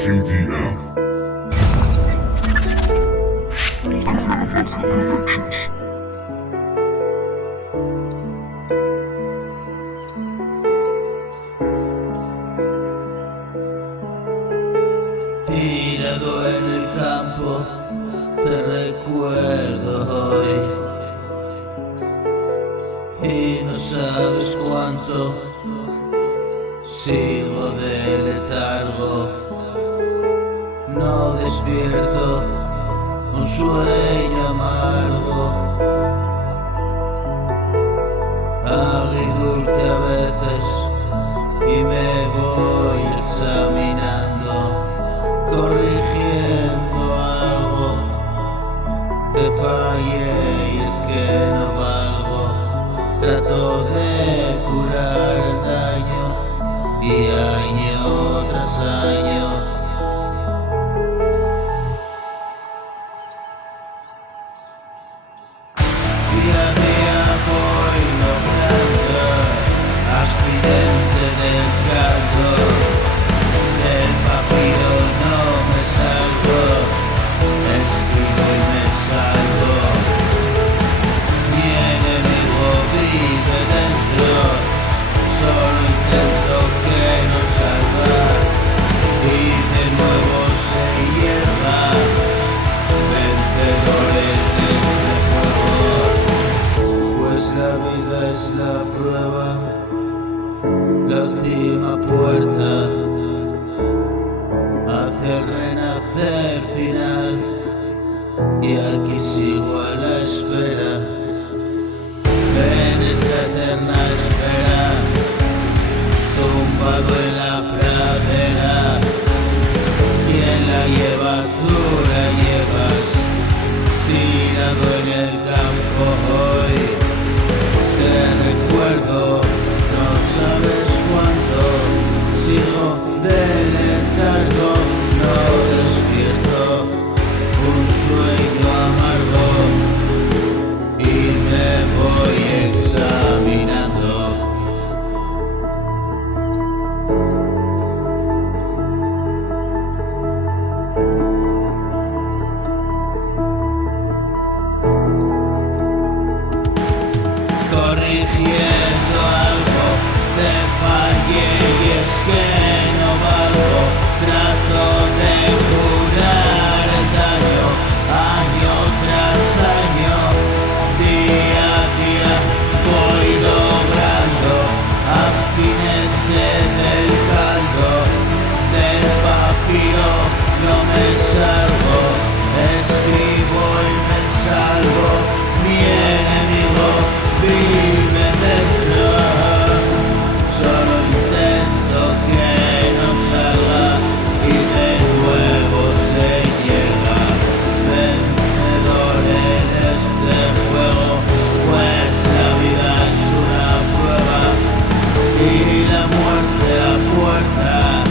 KDM. Manifested elections. Tirado en el campo, te recuerdo hoy. Y no sabes cuánto sigo de letargo. No despierto, un sueño amargo, agridulce a veces, y me voy examinando, corrigiendo algo. Te fallé y es que no valgo. Trato de curar el daño y año tras año día a día voy logrando accidente del caldo. Del papiro no me salgo, esquivo y me salgo. Mi enemigo vive dentro, solo intento que no salga y de nuevo se hierva. Vencedores de este juego, pues la vida es la prueba, la última puerta hacia el renacer final, y aquí sigo a la espera, en esta eterna espera, tumbado en la pradera. ¿Quién la lleva? Tú la llevas, tirado en el campo hoy. Te recuerdo, no sabes cuánto sigo de letargo. No despierto, un sueño amargo, y me voy examinando. Corrigiendo algo, te fallé y es que no valgo. Trato de curar el daño, año tras año, día a día voy logrando. Abstinente del caldo, del papiro no me salgo, escribo y me salvo. Mi enemigo vive dentro, solo intento que no salga y de nuevo se llega. Vencedor en este juego, pues la vida es una prueba y la muerte a puerta.